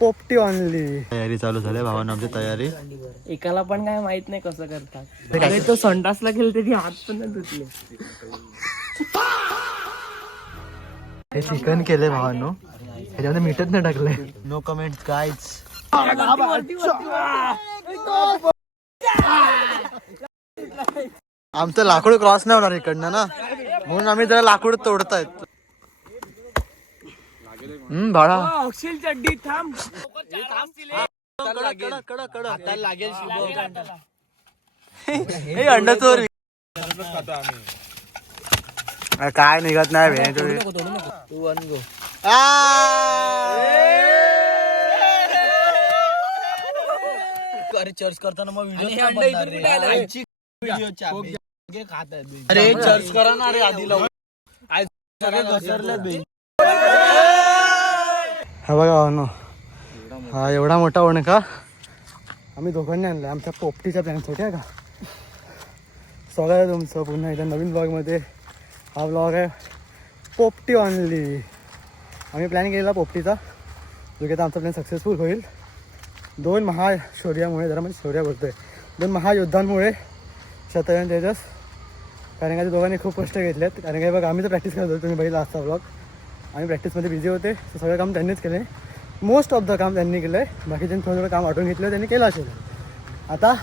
पोपटी ऑनली. तयारी चालू झाली भावांना आमची तयारी. एकाला पण काय माहित नाही कसं करतात. अरे तो संडासला गेले त्याची हात पण नाही धुतले. हे चिकन केलंय भावांनो, ह्याच्यामध्ये मीठच नाही टाकलंय. No comment guys. आमचं लाकूड क्रॉस नाही होणार इकडनं ना, म्हणून आम्ही जरा लाकूड तोडतायत. भाडा अक्षल चड्डी थांब. अंडा चोर काय निघत नाही. चर्च करताना मग व्हिडिओ अरे चर्च करा ना रे आधी लावून. हा बघा भावनो, हा एवढा मोठा वणका आम्ही दोघांनी आणलाय आमच्या पोपटीच्या प्लॅनसाठी आहे का. स्वागत आहे तुमचं पुन्हा एकदा नवीन ब्लॉगमध्ये. हा ब्लॉग आहे पोपटी ऑनली. आम्ही प्लॅन केलेला पोपटीचा, जो की आता आमचा प्लॅन सक्सेसफुल होईल. दोन महाशौर्यामुळे, जरा म्हणजे शौर्य बोलतोय, दोन महायोद्धांमुळे शतरंज तेजस. कारण का ते दोघांनी खूप कष्ट घेतलेत. कारण काय बघा, आम्ही तर प्रॅक्टिस करत होतो, तुम्ही बघितला असता ब्लॉग. आम्ही प्रॅक्टिसमध्ये बिझी होते, तर सगळं काम त्यांनीच केलं आहे. मोस्ट ऑफ द काम त्यांनी केलं आहे. बाकीच्यांनी थोडं काम वाटून घेतलं, त्यांनी केलं असेल. आता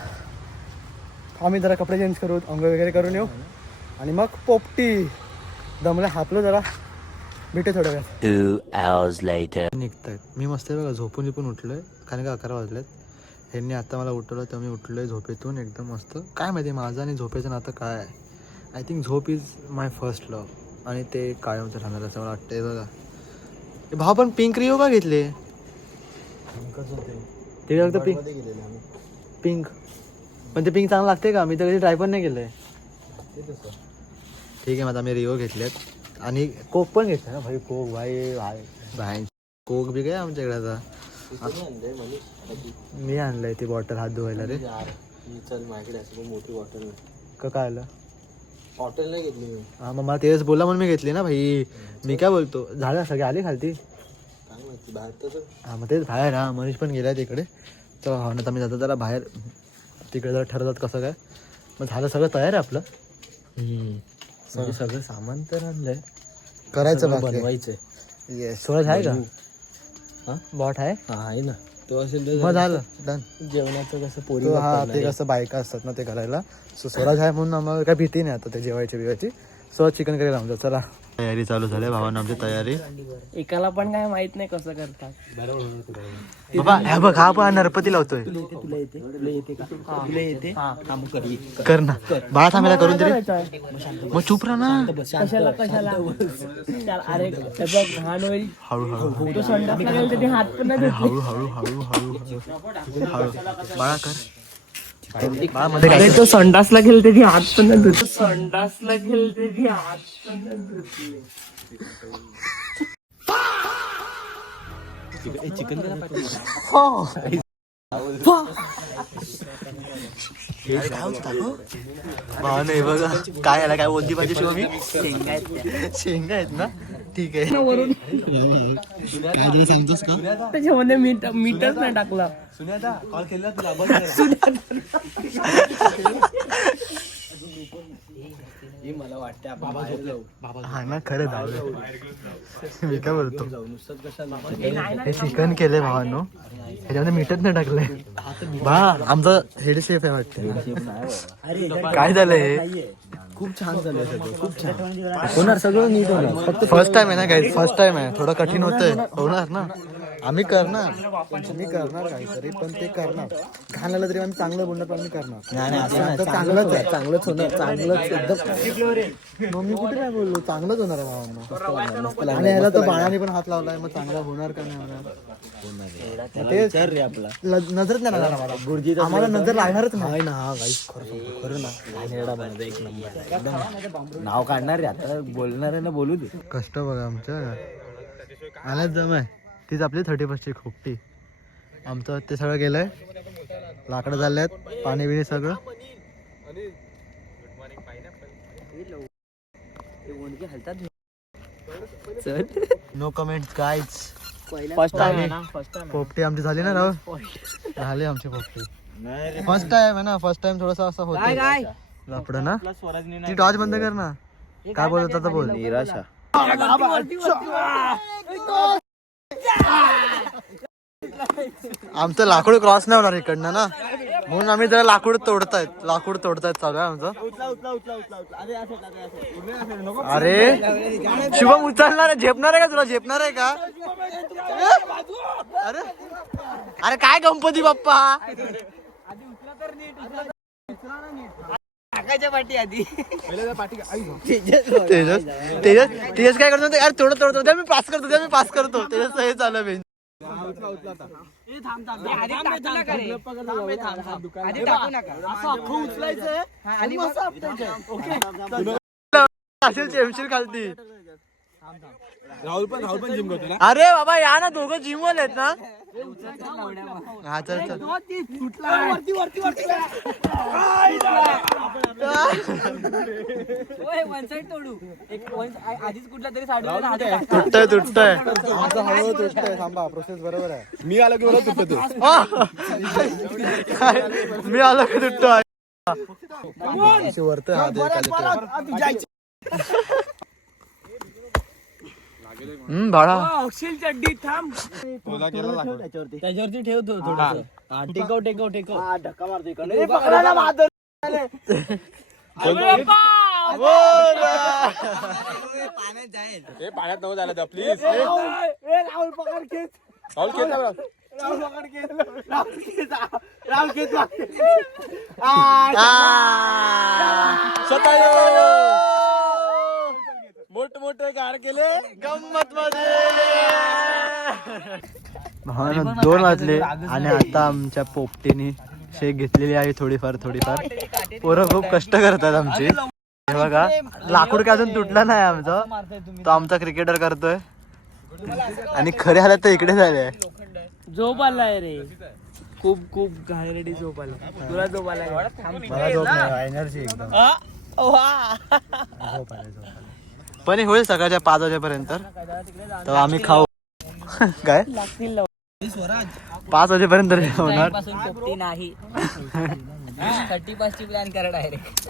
आम्ही जरा कपडे चेंज करू, अंघोळ वगैरे करून येऊ आणि मग पोपटी दमला हापलो जरा, भेटे थोड्या वेळात. 2 hours later. निघतायत. मी मस्त आहे बघा, झोपून उठलो आहे. कारण का 11 वाजलेत. ह्यांनी आता मला उठवलं, तर मी उठलो आहे झोपेतून एकदम मस्त. काय माहिती माझं आणि झोपेचं नातं काय आहे. आय थिंक झोप इज माय फर्स्ट लव, आणि ते कायमचं राहणार असं मला वाटतंय. बघा भाव पण पिंक रिओ का घेतले ते फक्त पिंक, पण ते पिंक चांगलं लागते का. मी तर कधी ट्राय पण नाही केलं आहे. ठीक आहे, मग आता मी रिओ घेतलेत आणि कोक पण घेतला ना भाई. कोक भाई भाई कोक बी काय आमच्याकडे आता. मी आणलंय ती बॉटल हात धुवायला रे. चल माझ्याकडे असं मोठी बॉटल काय आलं बॉटल नाही घेतली मी. हां मग मला तेच बोलला म्हणून मी घेतली ना भाई. मी काय बोलतो, झालं सगळे आली खालती. काय माहिती बाहेर तर. हां मग तेच बाहेर. हा मनीष पण गेला तिकडे. तर हा ना, तर मी जातो जरा बाहेर तिकडे जरा ठरवतात कसं काय. मग झालं सगळं तयार आहे आपलं. सगळं सामान तर आणलंय, करायचं बनवायचंय. येस. सूरज आहे का. हां बॉट आहे. हा आहे ना, तो असेल तर मग झालं डन. जेवणाचं कसं पोरी. हा ते कसं बायका असतात ना ते करायला. सो स्वराज आहे म्हणून आम्हाला काही भीती नाही आता ते जेवायची बिवायची. स्वराज चिकन करेल आमचं. चला तयारी चालू झाली भावांना आमची तयारी. एकाला पण काय माहित नाही कसं करतात. बाबा ह्या बघ, हा पण नरपती लावतोय. तुला येते कर ना बाळा, थांबायला करून तरी. मग चुप राहा ना. कशाला अरे हे बघ घाण होईल. हळूहळू तो संडासला गेला त्याची हात पण नाही धुतले. हळूहळू बाळा कर. बाळा मध्ये अरे काय तो संडासला गेला त्याची हात पण नाही धुतले. संडासला गेला त्याची हात पण नाही धुतले. चिकन नाही बघा काय याला काय बोलती पाहिजे शिवा. मी शेंगा आहेत ना. ठीक आहे. वरून सांगतोस का. त्याच्यामध्ये मीठच नाही टाकला. कॉल केला तुला. मला वाटतं बाबा जाऊ. हा ना खरं जाऊ. मी काय बोलतो, नुसतं कशाला. हे चिकन केलंय भावांनो, ह्याच्यामध्ये मीठच नाही टाकलंय. बा आमचा हेड शेफ आहे वाटतं. काय झालंय हे. खूप छान झालं सगळं, खूप छान होणार, सगळं नीट होणार. फक्त फर्स्ट टाइम आहे ना गाईड, फर्स्ट टाइम आहे. थोडं कठीण होतंय. होणार ना, आम्ही करणार. मी करणार काहीतरी, पण ते करणार. घाण आलं तरी आम्ही चांगलं बोलणार, पण आम्ही करणार. नाही असं चांगलंच आहे. चांगलंच होणार, चांगलंच एकदम. मग मी कुठे काय बोललो, चांगलंच होणार आहे भावांना. आणि ह्याला तर बाळाने पण हात लावलाय, मग चांगला होणार का नाही होणार. तेच रे आपला नजरच नाही लागणार आम्हाला. गुरुजी आम्हाला नजर लागणारच नाही. ना. हा गाईस खरं ना. एक नंबर एकदम नाव काढणार रे आता. बोलणार आहे ना, बोलू दे. कष्ट बघा आमच्या आल्याच जमाय. तीच आपली 31st खोपटी. आमचं ते सगळं गेलंय, लाकडं झाल्यात, पाणी बिणी सगळं. No comment guys. First time पोपटी आमची झाली ना राव झाली आमची पोपटी फर्स्ट टाइम आहे ना फर्स्ट टाइम थोडस असं होतं लपडं ना ती टॉर्च बंद कर ना काय बोलत होता बोल निराशा आमचं लाकूड क्रॉस नाही होणार इकडनं ना म्हणून आम्ही जरा लाकूड तोडतायत चालू आहे आमचं अरे शुभम उचलणार आहे झेपणार आहे का तुला झेपणार आहे का अरे अरे काय गणपती बाप्पा तेजस तेजस काय करतो अरे थोडं मी पास करतो तेजस हे चालू आहे असेल चेमशील खालती राहुल पण जिम करतो ना. अरे बाबा या ना दोघं जिम वाले आहेत ना हा चल तुटतंय आमचं हळूहळू तुटतंय थांबा प्रोसेस बरोबर आहे मी आलो की मला तुटतो मी आलो की तुटतोय वरत भाडा अक्षल चड्डी थांब त्याच्यावरती ठेवतो टेकव धक्का मारतो इकडे पाण्यात नको झालं तर प्लीज राहुल मोठे गाड केले गंमत मध्ये भावानं 2 वाजले आणि आता आमच्या पोपटीने शेक घेतलेली आहे थोडीफार पोरं खूप कष्ट करतात आमची हे बघा लाकूड काय अजून तुटला नाही आमचा तो आमचा क्रिकेटर करतोय आणि खरे हालत तर इकडे झाले झोप आलाय रे खूप घाणेरडी झोप आला तुला झोप आलाय मला झोप नाही एनर्जी एकदम झोप आली पण हे होईल सकाळच्या 5 वाजेपर्यंत तर आम्ही खाऊ काय 5 वाजेपर्यंत होणार नाही 35 ची प्लॅन करा डायरेक्ट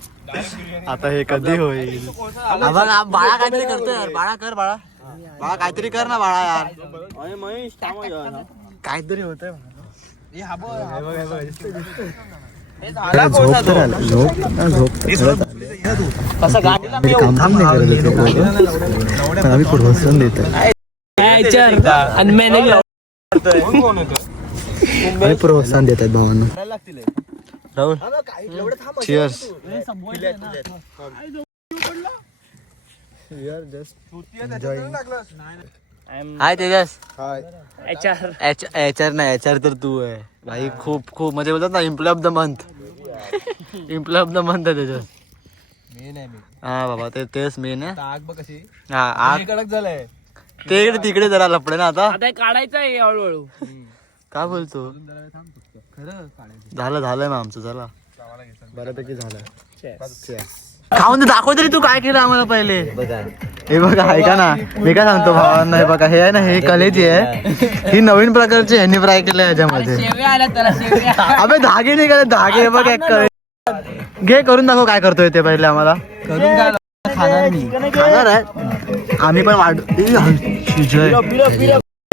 आता हे कधी होईल बाळा काहीतरी करतोय यार बाळा काहीतरी कर ना बाळा यार काहीतरी होतंय आम्ही प्रोत्साहन देत आम्ही प्रोत्साहन देत आहेत भावांना राहुल चिअर्स हाय तेजस एचआर नाही एचआर तर तू आहे भाई खूप म्हणजे बोलतात ना एम्प्लॉय ऑफ द मंथ आहे तेजस हा बाबा तेच मेन आहे हा आग कडक झालंय ते तिकडे जरा लपडे ना आता काढायचं आहे हळूहळू काय बोलतो झालंय मग आमचं झालं बऱ्यापैकी झालं खाऊन दाखव तरी तू काय केलं आम्हाला पहिले हे बघा ऐका ना मी काय सांगतो भावांना हे बघा हे आहे ना हे कलेची आहे ही नवीन प्रकारची ह्यांनी फ्राय केलं याच्यामध्ये अबे धागे निघाले धागे बघ एक घे करून दाखव काय करतोय ते पहिले आम्हाला खाणार आहे आम्ही पण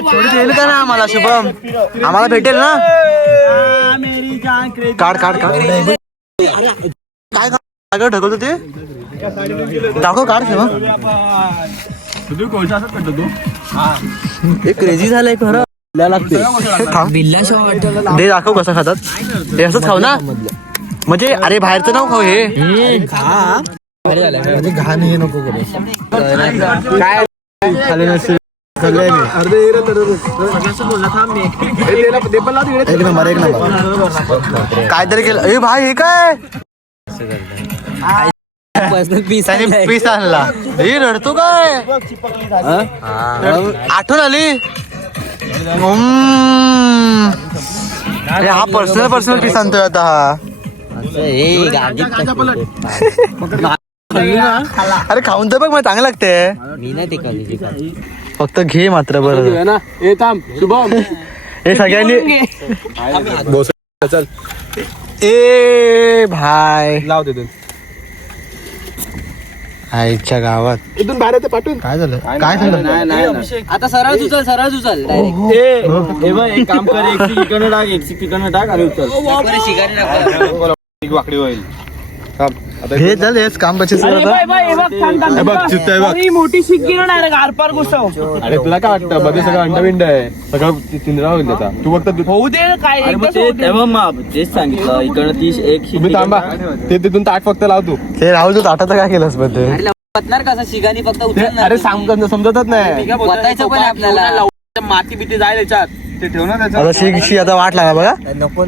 थोडी देईल का ना आम्हाला शुभम आम्हाला भेटेल ना काढ काय ढकलतो ते दाखव काढ हे क्रेझी झालंय खरं दे दाखव कसं खातात ते असंच खाऊ ना म्हणजे अरे बाहेरचं नाव खाऊ हे म्हणजे घाण हे नको काय खाली नसेल एक नंबर काहीतरी केलं ए भाई हे काय पीस आणला हे रडतो काय आठवण आली हा पर्सनल पीस आणतोय आता हा अरे खाऊन तर बघ मला चांगलं लागते मी नाही ते फक्त घे मात्र बरं ना ए थांब शुभम हे सगळ्यांनी चल ए भाय लाव तिथून आईच्या गावात इथून बाहेर ते पाठवून काय झालं काय झालं आता सरळ उचल एक काम कर एक तिकडनं टाक एक तिकडनं टाक आणि उचल वाकडी होईल हे चल हेच काम बचत मोठी शिक्की डायरेक्ट आरपार घुसव. अरे तुला काय वाटतं मध्ये सगळं अंडविंड आहे सगळं चिंद्रा होईल त्याचा तू फक्त होऊ दे काय तेच सांगितलं इकडनं 30 एक तुम्ही थांबा ते तिथून ताट फक्त लाव तू ते राहुल तू ताटाचं काय केलंस बघ ते पतणार कसा शिगानी फक्त ते अरे समजतच नाही बतायचं पण आपल्याला माती बिती जाईल याच्यात ते ठेव ना त्याच्यात आता शी आता वाट लागा बघा नको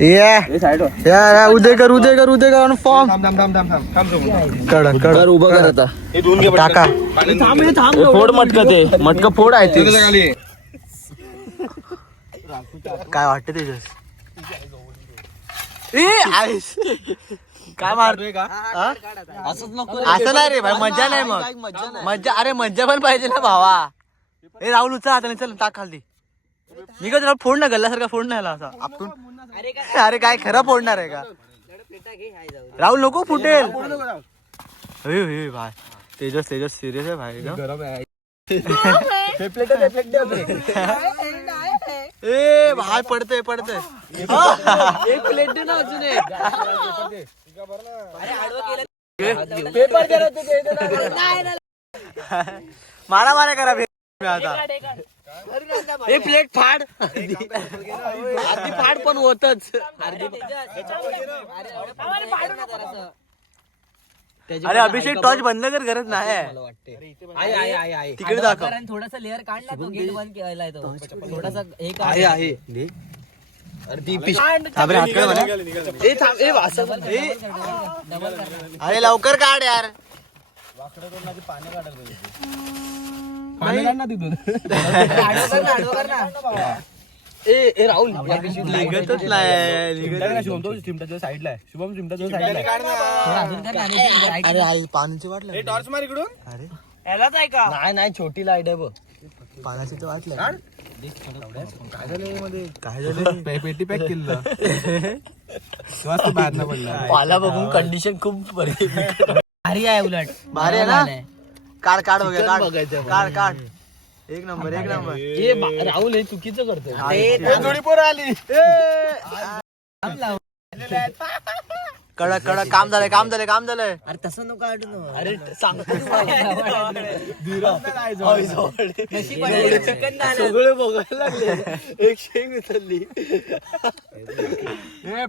या उदयकर फॉर्म थांब थांब थांब थांब थांब थांब कडक कडक उभं कर आता हे धुवून घे टाका फोड मटक ते मटक फोड आहे ते खाली काय वाटतं तेजस काय मारतोय का असंच नको असं नाही रे भाई मज्जा नाही मग मज्जा अरे मज्जा पण पाहिजे ना भावा ए राहुल उचल आता चल टाक खाली मी का तुला फोड ना गल्ल्यासारखा फोड नाही असा आपण अरे काय खरं फोडणार आहे का राहुल नको फुटेल भाई तेजस सिरियस आहे भाई ए भाई पडतंय एक प्लेट दे ना अजून मारा करा आता एक प्लेट फाड अर्धी फाड पण होतच अरे अभिषेक टॉर्च बंद कर गरज नाही तिकडे दाखव थोडासा लेअर काढला तो गेट बंद केलाय तो थोडासा हे आहे अरे लवकर काढ यार राहुल निघतच नाही चिमटाच्या साईडला आहे शुभम चिमटाच्या साईडला अरे आई पाण्याची वाटलं टॉर्च मार इकडून अरे यालाच आहे का नाही छोटी लाईट आहे बघ पाण्याची तर वाटलं काय झालं पेटी पॅक केलं बाहेर ना पडला पाला बघून कंडिशन खूप बरी भारी आहे उलट भारी आहे ना काढ बघा काढ एक नंबर राहुल हे चुकीचं करतोय थोडी पोरं आली कडक काम झालंय अरे तसं नको काढू अरे सांगतो सगळे बघायला लागले एक शेंग उचलली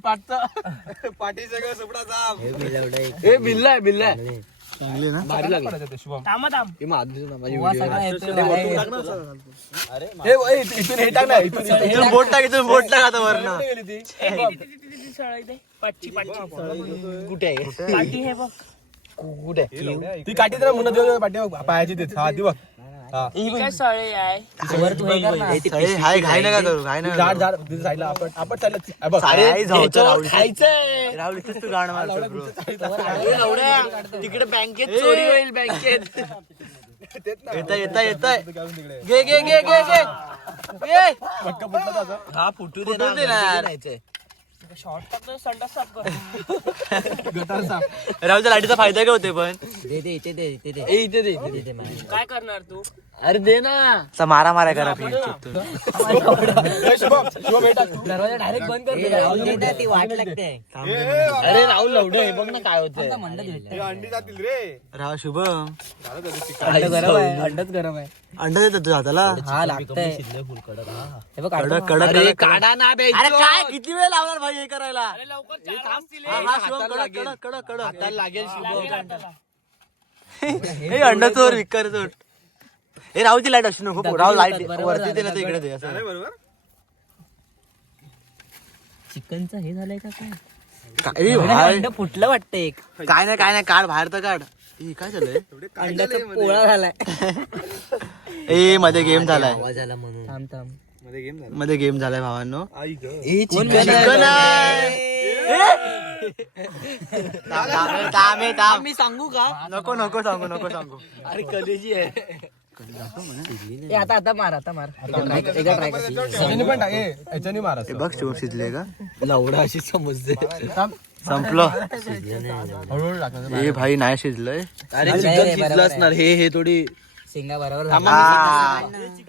पाठी सगळं सुपडा जाम हे बिल्ला चांगले ना भारी लागलं शुभम इथून हे टाक ना इथून बोट टाक आता वरनं कुठे आहे कुठे ती काठी जरा मुन्ना देऊ पाठी पायाची ते हा ती बघ हाय घाई नका करू झाड साईडला आपण चाललं राहुल इथेच तू गाणं मारतो तिकडे बँकेत चोरी होईल बँकेत येता घे हा फुटू दे ना यार. शॉर्ट टाकतो संडास साफ कर गटार साफ राहुलच्या लाईटीचा फायदा काय होते पण दे काय करणार तू अरे दे ना मारा करा शुभम हे टाक दरवाजा डायरेक्ट बंद कर ती वाट लागते अरे राहुल लवडे हे बघ ना काय होतंय हे अंडी जातील रे राव शुभम अंडच गरम आहे अंडा देतात तुझ्या हाताला हा लागतंय कडक काढा ना बे अरे काय किती वेळ लावणार भाई हे करायला लवकर कडक लागेल हे अंडा चोर विकार चोर हे राहुलची लाईट अशी नको राहुल लाईट वरती दे ना ते इकडे दे असं बरोबर चिकनचं हे झालंय का काय भाई, अंड फुटलं वाटतं एक काय नाही काढ बाहेर तर काढ काय झालंय अंड्याचा पोळा झालाय ए मध्ये गेम झालाय आवाज आला म्हणून थांब मध्ये गेम झालाय भावांनो चिकन थांब मी सांगू का नको सांगू अरे कलेजी आहे आता मार एकदा ट्राय याच्याने पण टाक, याच्याने मार असं. बघ शिव शिजले का लवडा अशी समजते. संपलं हळूहळू टाकायचं. हे भाई नाही शिजलंय अरे चिकन शिजलं असणार हे थोडी. शेंगा बरोबर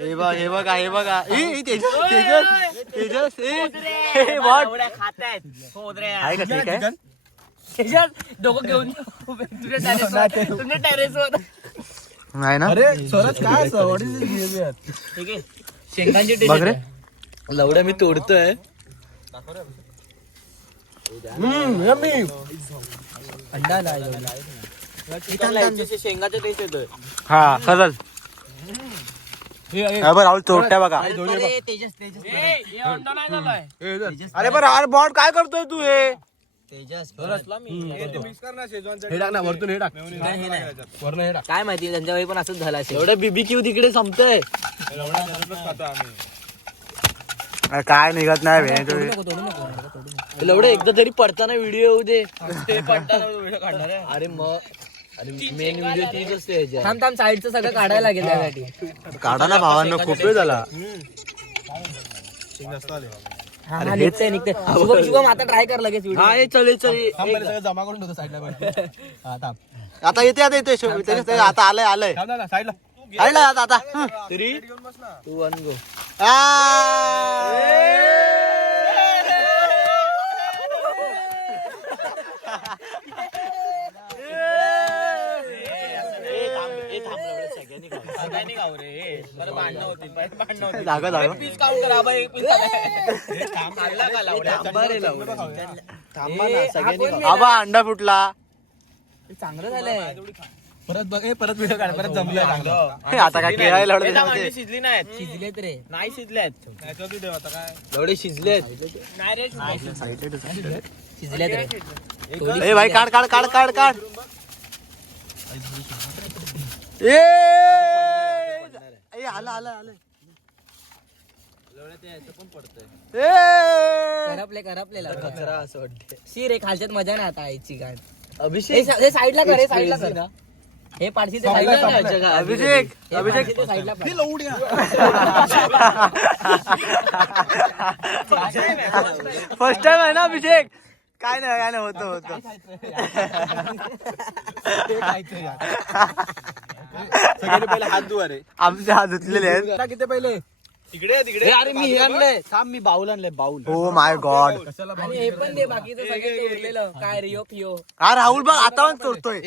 हे बघ हे बघा हे बघा तेजस आहे का ठीक आहे डोकं घेऊन तुमच्या टेरेसवर नाही ना अरे स्वराज काय असं? What is this behavior? ठीक आहे शेंगांची बघ रे लवडा मी तोडतोय. Yummy. अंडा नाही शेंगाचं टेस्ट येतोय. हा खरंच बरं राहुल चोरट्या बघा तेजस अंडा नाही झालाय. अरे पण अरे बॉट काय करतोय तू हे? तेजस हे टाक ना वरतून, हे टाक वरनं, हे टाक. काय माहिती त्यांच्या वेळी पण असंच झालं असेल. एवढं बीबीक्यू तिकडे संपतंय. काय निघत नाही बे. लवडे एकदा तरी पडताना व्हिडिओ येऊ दे. ते पडताना व्हिडिओ काढणार आहे. अरे मग अरे मेन व्हिडिओ तीच असते ह्याच्यात. थांब साईडचं सगळं काढायला लागेल त्यासाठी. काढा ना भावांना खूप वेळ झाला निघते शुभम आता ट्राय कर लगेच व्हिडिओ. हा हे चल थांब पहिले सगळं जमा करून ठेवतो साईडला. हा थांब आता येते आता आलंय थांब ना साईडला. आलं आता तरी तू वन गो. आबा अंडा फुटला. चांगलं झालंय. परत बघ, परत व्हिडिओ काढ, परत जमलंय चांगलं. हे आता काय खेळायला लढत शिजली नाहीत. शिजलेत रे. नाही शिजल्यात. त्याच्यावरती ठेव आता काय. लवडे शिजलेत. शिजलेत रे. ए भाई काढ काढ काढ काढ काढ ए आलं आलं आलं करपले कचरा असं वाटते. शी रे खालच्यात मजा नाही आता आईची गाण. अभिषेक हे साईडला कर, हे साईडला कर. हे पाडशी ते साईडला कर. अभिषेक हे अभिषेक पाडशी ते साईडला कर. फर्स्ट टाइम आहे ना अभिषेक. काय नाही होतं होतं सगळ्यांनी पहिले हात धुवा रे. आमचे हात धुतलेले आहेत. किती पहिले तिकडे तिकडे. अरे मी हे आणलंय. थांब मी बाऊल आणलंय बाऊल. Oh my God. आणि हे पण दे बाकीचं सगळं ते उरलेलं काय रिओ फिओ. हा राहुल बघ आता पण चोरतोय.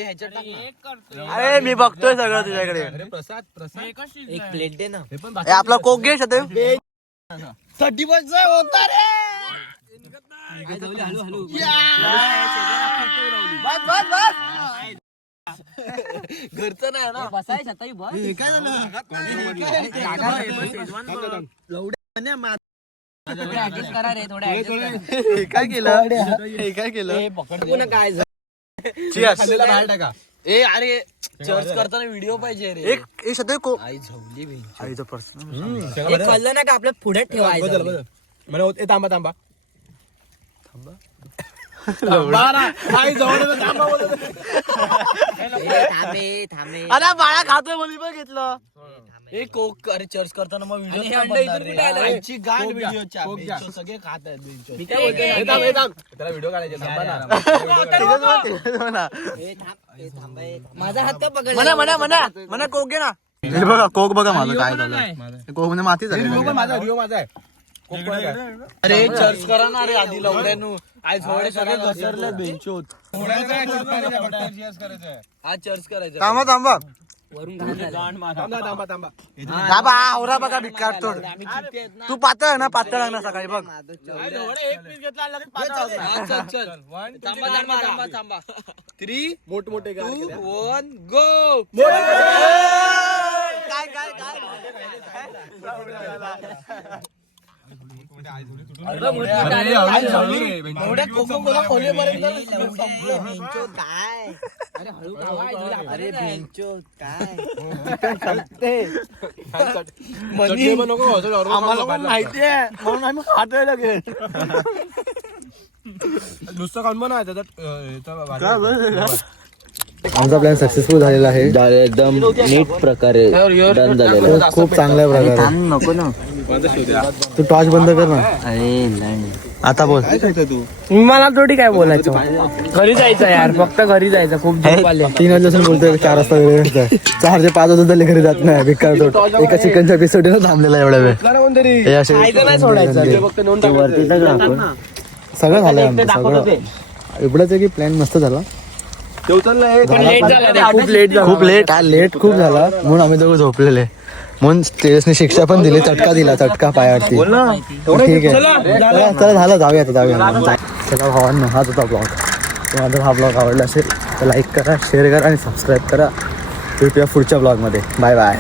अरे मी बघतोय सगळं तुझ्याकडे. अरे प्रसाद प्रसाद एक प्लेट दे ना. हे पण ए, आपला कोक घे सदैव. 30 होता रे. हळू घरचं नाही ना. बसाय छताई बस. ऍडजस्ट करा रे थोडं adjust करा. हे काय केलं हे काय केलं पुन्हा काय झालं? Cheers. खाल्लेला बाहेर टाका. ए अरे चर्च करताना व्हिडिओ पाहिजे रे. एक सदैव को आई झवली बे. आईचं पर्सन. हे खाल्लं ना का आपल्या पुढे ठेवायचं. मला थांबा थांबा आई जवळ थांबा बोलत. थांबे अरे बाळा खातोय म्हणून पण घेतलं. ए कोक अरे चर्च करताना मग आणि हे व्हिडिओ अंडं इथून कुठे आलं? आईची गांड कोक घ्या, व्हिडिओच्या कोक घ्या. सगळे खात आहेत बेंचवर. मी काय बोलतोय हे थांब, हे थांब. त्याला व्हिडिओ काढायचे थांबा ना. माझा हात का पकडला? म्हणा कोक घे ना. हे बघा कोक बघा माझं काय झालं. कोक म्हणजे माती झाली. रिओ पण माझा रिओ माझा आहे. कोक पण आहे. अरे चर्च करा ना रे आधी लवड्यानू. आज थोडे सगळे घसरले बेंचोत. फोडायचं आहे, cheers करायचं आहे. आज चर्च करायचं. थांबा थांबा वरून घाण झालं. थांबा थांबा. थांबा आवरा बघा भिकार तोड. तू पातळ आहे ना पातळ लागणार सकाळी बघ. एक पीस घेतला लगेच पाच वाजता. हा, चल चल. One, two, थांबा थांबा थांबा थांबा. 3 मोठमोठे गार 2 केले. 1 गो. काय काय काय अरे, आवडी झाली रे, बेंच. एवढ्या कोको-कोला खोलीपर्यंत काय अरे हळू खावा, अरे बेंचोत काय चटणी पण नको, असं नॉर्मल आम्हाला पण खायला. माहिती आहे म्हणून आम्ही खातोय लगेच. नुसतं खाऊन पण आहे त्याच्यात याचा भाजी. आमचा प्लॅन सक्सेसफुल झालेला आहे. एकदम नीट प्रकारे डन झालेलं तो खूप चांगल्या प्रकारे. नको ना तू टॉर्च बंद कर ना. अरे नाही आता बोल. मला थोडी काय बोलायचं. घरी जायचं यार, फक्त घरी जायचं. खूप झोप आली. 3 वाजल्यापासून बोलतोय 4 वाजता वेळ 4 ते 5 वाजता घरी जात नाही. भिकार तो एका चिकनच्या एपिसोड थांबलेला एवढा वेळ. हे असे नाही सोडायचं. सगळं झालंय आमचं सगळं. एवढंच आहे की प्लॅन मस्त झाला. लेट झाला रे, खूप लेट झाला. खूप लेट खूप झाला म्हणून आम्ही दोघं झोपलेले. म्हणून स्टेजने शिक्षा पण दिली, चटका दिला, चटका पायावरती. ठीक आहे चला झालं, जाऊया आता. चला भावांनो, हाच होता ब्लॉग. तुम्हाला हा ब्लॉग आवडला असेल तर लाईक करा, शेअर करा आणि सबस्क्राईब करा. भेटूया पुढच्या ब्लॉगमध्ये. Bye bye.